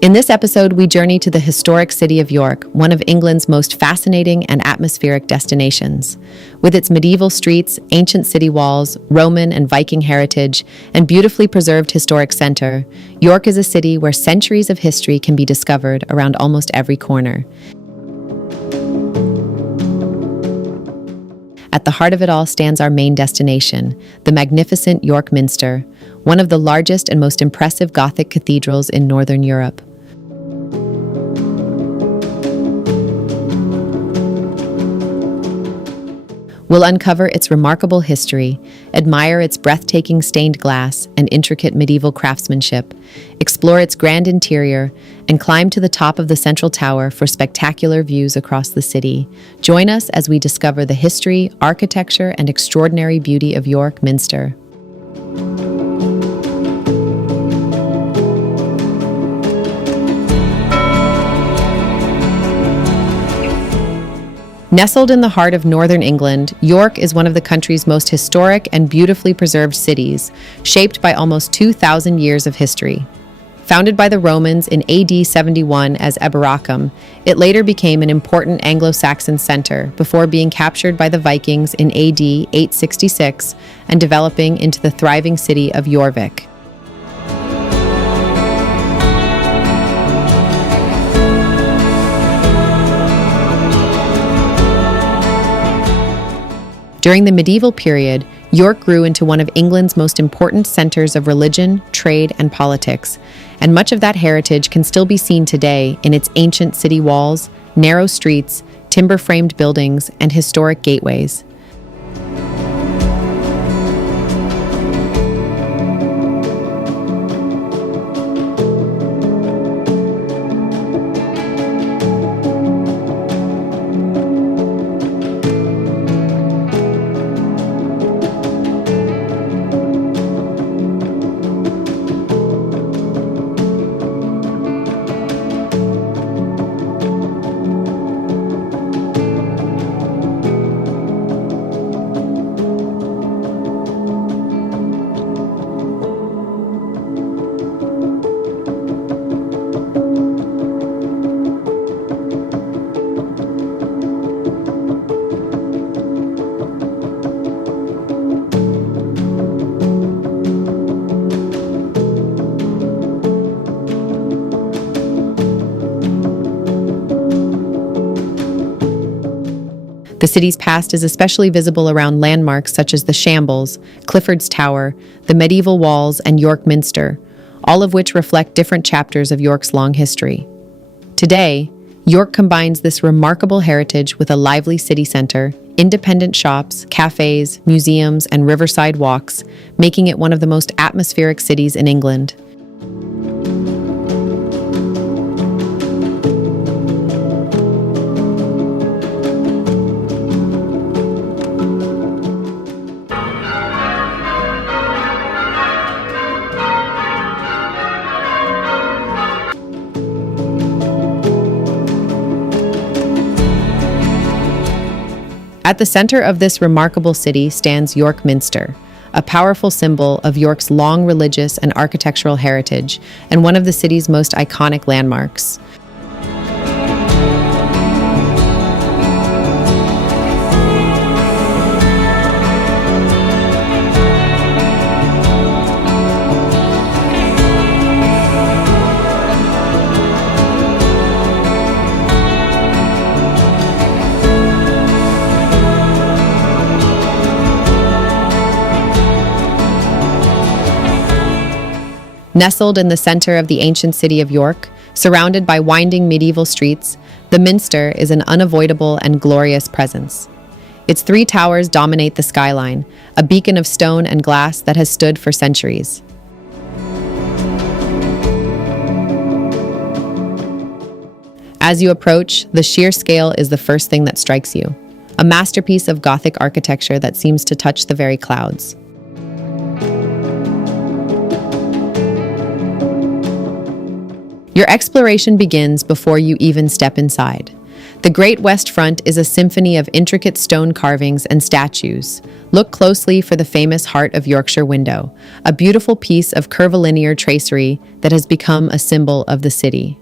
In this episode, we journey to the historic city of York, one of England's most fascinating and atmospheric destinations. With its medieval streets, ancient city walls, Roman and Viking heritage, and beautifully preserved historic center, York is a city where centuries of history can be discovered around almost every corner. At the heart of it all stands our main destination, the magnificent York Minster, one of the largest and most impressive Gothic cathedrals in Northern Europe. We'll uncover its remarkable history, admire its breathtaking stained glass and intricate medieval craftsmanship, explore its grand interior, and climb to the top of the central tower for spectacular views across the city. Join us as we discover the history, architecture, and extraordinary beauty of York Minster. Nestled in the heart of northern England, York is one of the country's most historic and beautifully preserved cities, shaped by almost 2,000 years of history. Founded by the Romans in AD 71 as Eboracum, it later became an important Anglo-Saxon center before being captured by the Vikings in AD 866 and developing into the thriving city of Jorvik. During the medieval period, York grew into one of England's most important centers of religion, trade, and politics, and much of that heritage can still be seen today in its ancient city walls, narrow streets, timber-framed buildings, and historic gateways. The city's past is especially visible around landmarks such as the Shambles, Clifford's Tower, the medieval walls, and York Minster, all of which reflect different chapters of York's long history. Today, York combines this remarkable heritage with a lively city center, independent shops, cafés, museums, and riverside walks, making it one of the most atmospheric cities in England. At the center of this remarkable city stands York Minster, a powerful symbol of York's long religious and architectural heritage, and one of the city's most iconic landmarks. Nestled in the center of the ancient city of York, surrounded by winding medieval streets, the Minster is an unavoidable and glorious presence. Its three towers dominate the skyline, a beacon of stone and glass that has stood for centuries. As you approach, the sheer scale is the first thing that strikes you, a masterpiece of Gothic architecture that seems to touch the very clouds. Your exploration begins before you even step inside. The Great West Front is a symphony of intricate stone carvings and statues. Look closely for the famous Heart of Yorkshire window, a beautiful piece of curvilinear tracery that has become a symbol of the city.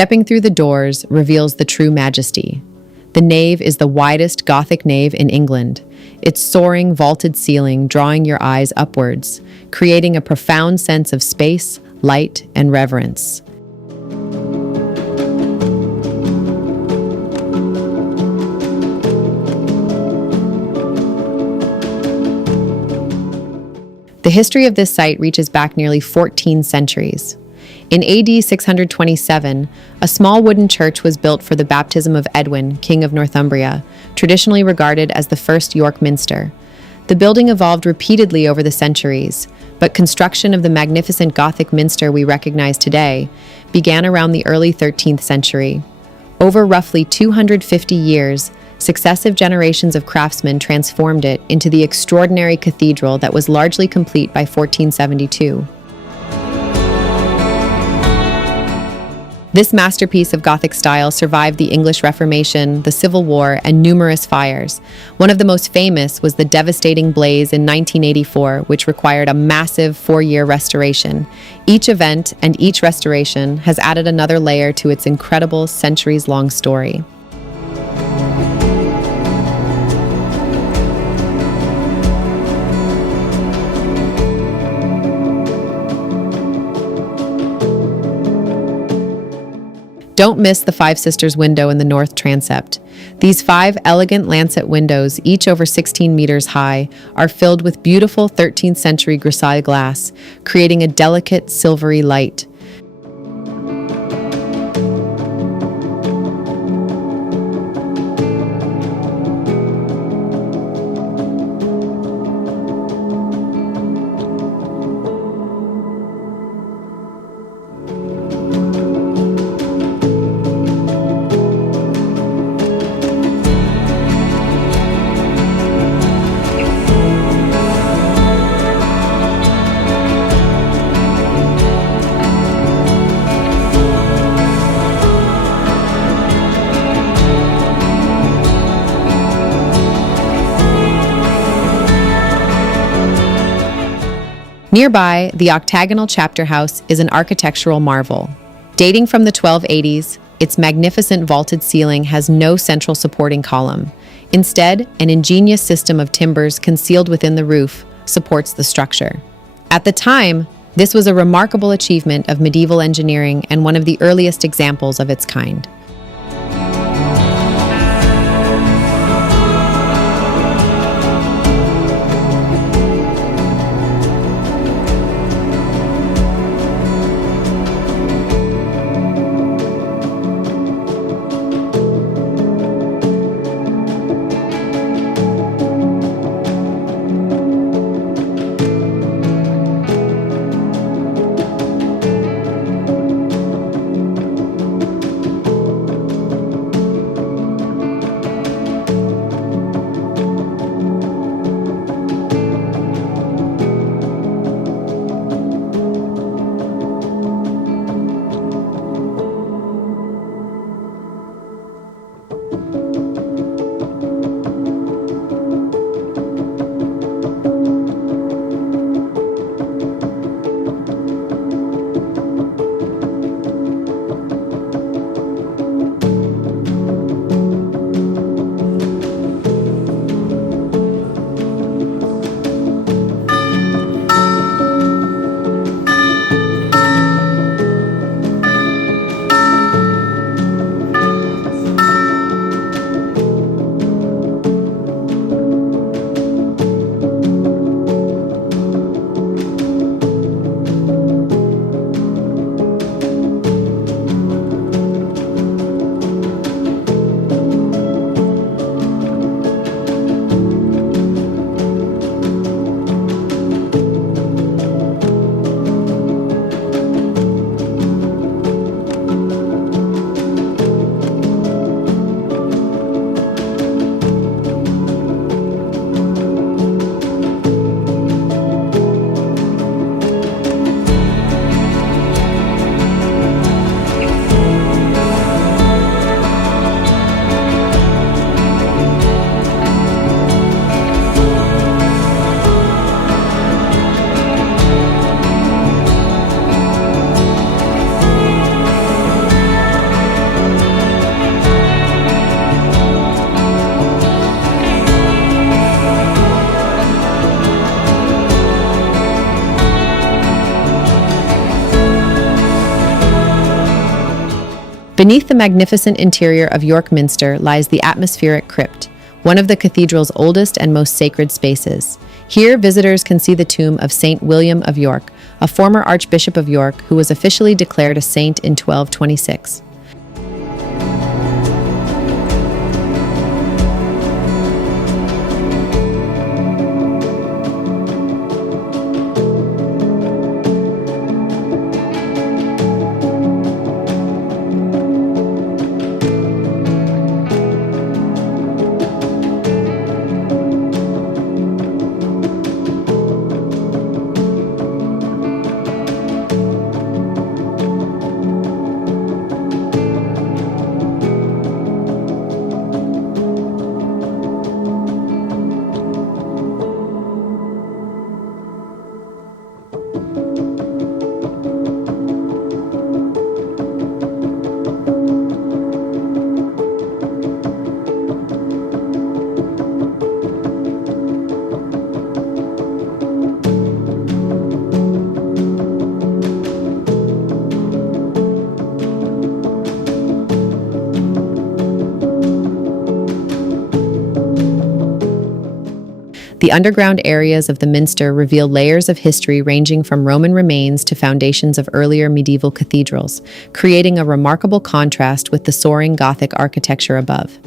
Stepping through the doors reveals the true majesty. The nave is the widest Gothic nave in England, its soaring vaulted ceiling drawing your eyes upwards, creating a profound sense of space, light, and reverence. The history of this site reaches back nearly 14 centuries. In AD 627, a small wooden church was built for the baptism of Edwin, King of Northumbria, traditionally regarded as the first York Minster. The building evolved repeatedly over the centuries, but construction of the magnificent Gothic minster we recognize today began around the early 13th century. Over roughly 250 years, successive generations of craftsmen transformed it into the extraordinary cathedral that was largely complete by 1472. This masterpiece of Gothic style survived the English Reformation, the Civil War, and numerous fires. One of the most famous was the devastating blaze in 1984, which required a massive 4-year restoration. Each event and each restoration has added another layer to its incredible centuries-long story. Don't miss the Five Sisters window in the north transept. These 5 elegant lancet windows, each over 16 meters high, are filled with beautiful 13th century grisaille glass, creating a delicate silvery light. Nearby, the octagonal chapter house is an architectural marvel. Dating from the 1280s, its magnificent vaulted ceiling has no central supporting column. Instead, an ingenious system of timbers concealed within the roof supports the structure. At the time, this was a remarkable achievement of medieval engineering and one of the earliest examples of its kind. Beneath the magnificent interior of York Minster lies the atmospheric crypt, one of the cathedral's oldest and most sacred spaces. Here, visitors can see the tomb of Saint William of York, a former Archbishop of York who was officially declared a saint in 1226. The underground areas of the Minster reveal layers of history ranging from Roman remains to foundations of earlier medieval cathedrals, creating a remarkable contrast with the soaring Gothic architecture above.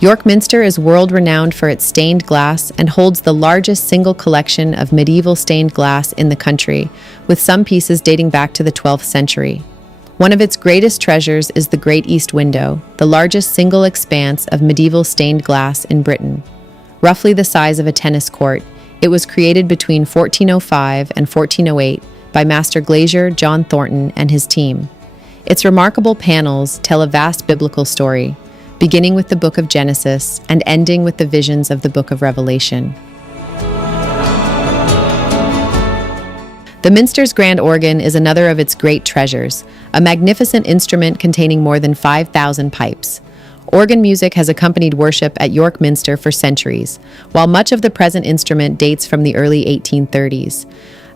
York Minster is world-renowned for its stained glass and holds the largest single collection of medieval stained glass in the country, with some pieces dating back to the 12th century. One of its greatest treasures is the Great East Window, the largest single expanse of medieval stained glass in Britain. Roughly the size of a tennis court, it was created between 1405 and 1408 by master glazier John Thornton and his team. Its remarkable panels tell a vast biblical story, beginning with the book of Genesis and ending with the visions of the book of Revelation. The Minster's grand organ is another of its great treasures, a magnificent instrument containing more than 5,000 pipes. Organ music has accompanied worship at York Minster for centuries, while much of the present instrument dates from the early 1830s.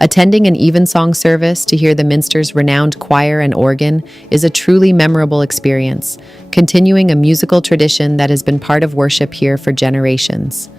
Attending an evensong service to hear the Minster's renowned choir and organ is a truly memorable experience, continuing a musical tradition that has been part of worship here for generations.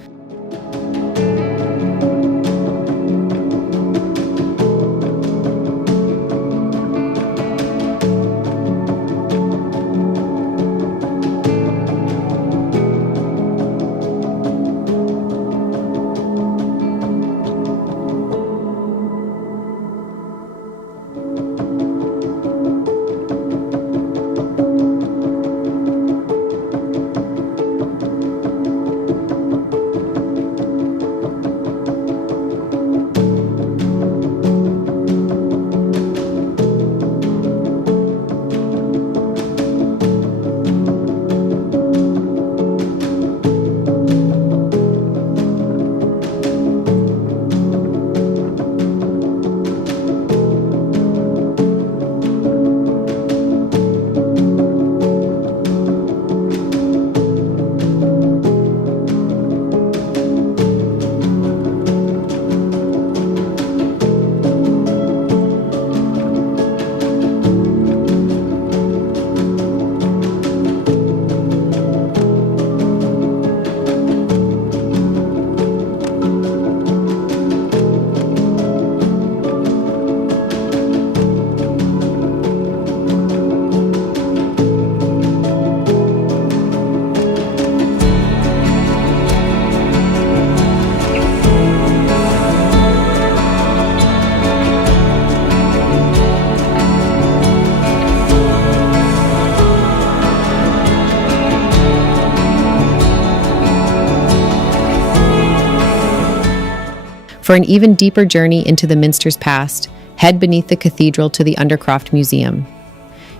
For an even deeper journey into the Minster's past, head beneath the cathedral to the Undercroft Museum.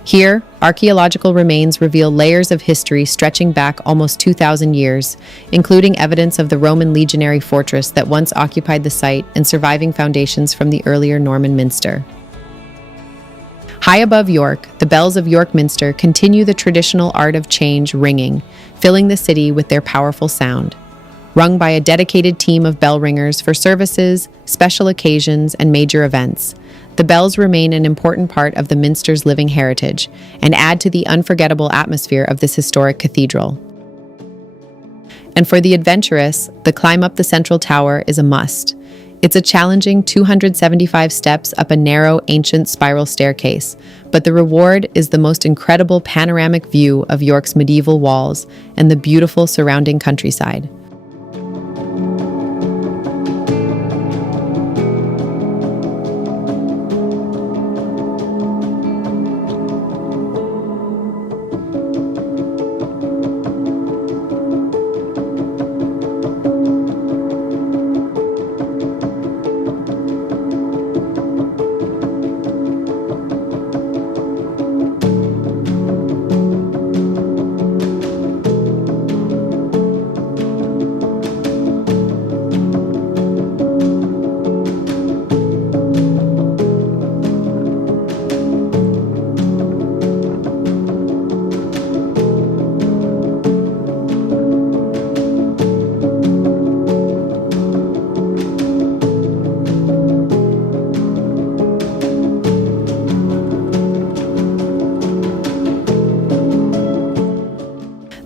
Here, archaeological remains reveal layers of history stretching back almost 2,000 years, including evidence of the Roman legionary fortress that once occupied the site and surviving foundations from the earlier Norman Minster. High above York, the bells of York Minster continue the traditional art of change ringing, filling the city with their powerful sound. Rung by a dedicated team of bell ringers for services, special occasions, and major events, the bells remain an important part of the Minster's living heritage and add to the unforgettable atmosphere of this historic cathedral. And for the adventurous, the climb up the central tower is a must. It's a challenging 275 steps up a narrow, ancient spiral staircase, but the reward is the most incredible panoramic view of York's medieval walls and the beautiful surrounding countryside.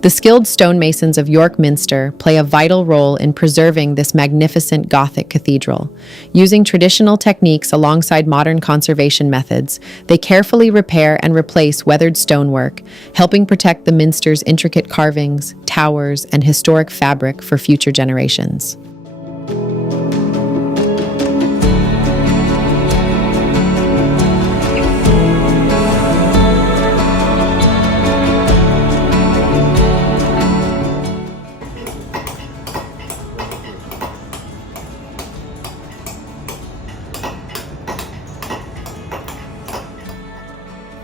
The skilled stonemasons of York Minster play a vital role in preserving this magnificent Gothic cathedral. Using traditional techniques alongside modern conservation methods, they carefully repair and replace weathered stonework, helping protect the Minster's intricate carvings, towers, and historic fabric for future generations.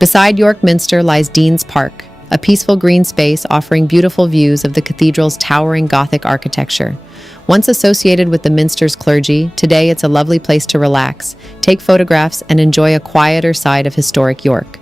Beside York Minster lies Dean's Park, a peaceful green space offering beautiful views of the cathedral's towering Gothic architecture. Once associated with the Minster's clergy, today it's a lovely place to relax, take photographs, and enjoy a quieter side of historic York.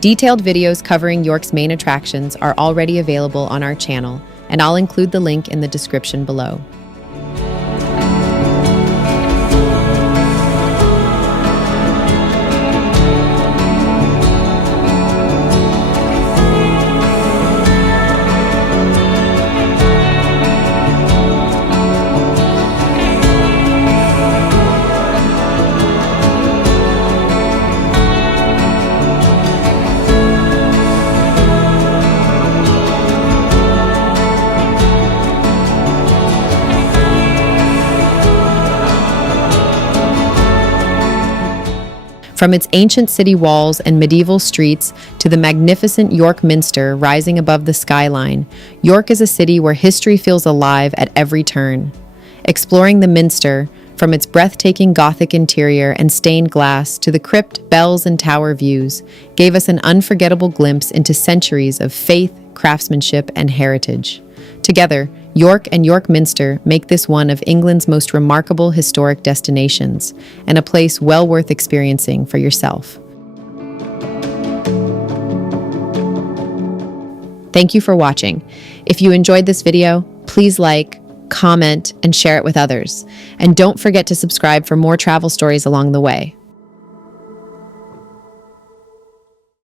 Detailed videos covering York's main attractions are already available on our channel, and I'll include the link in the description below. From its ancient city walls and medieval streets to the magnificent York Minster rising above the skyline, York is a city where history feels alive at every turn. Exploring the Minster, from its breathtaking Gothic interior and stained glass to the crypt, bells, and tower views, gave us an unforgettable glimpse into centuries of faith, craftsmanship, and heritage. Together, York and York Minster make this one of England's most remarkable historic destinations, and a place well worth experiencing for yourself. Thank you for watching. If you enjoyed this video, please like, comment, and share it with others. And don't forget to subscribe for more travel stories along the way.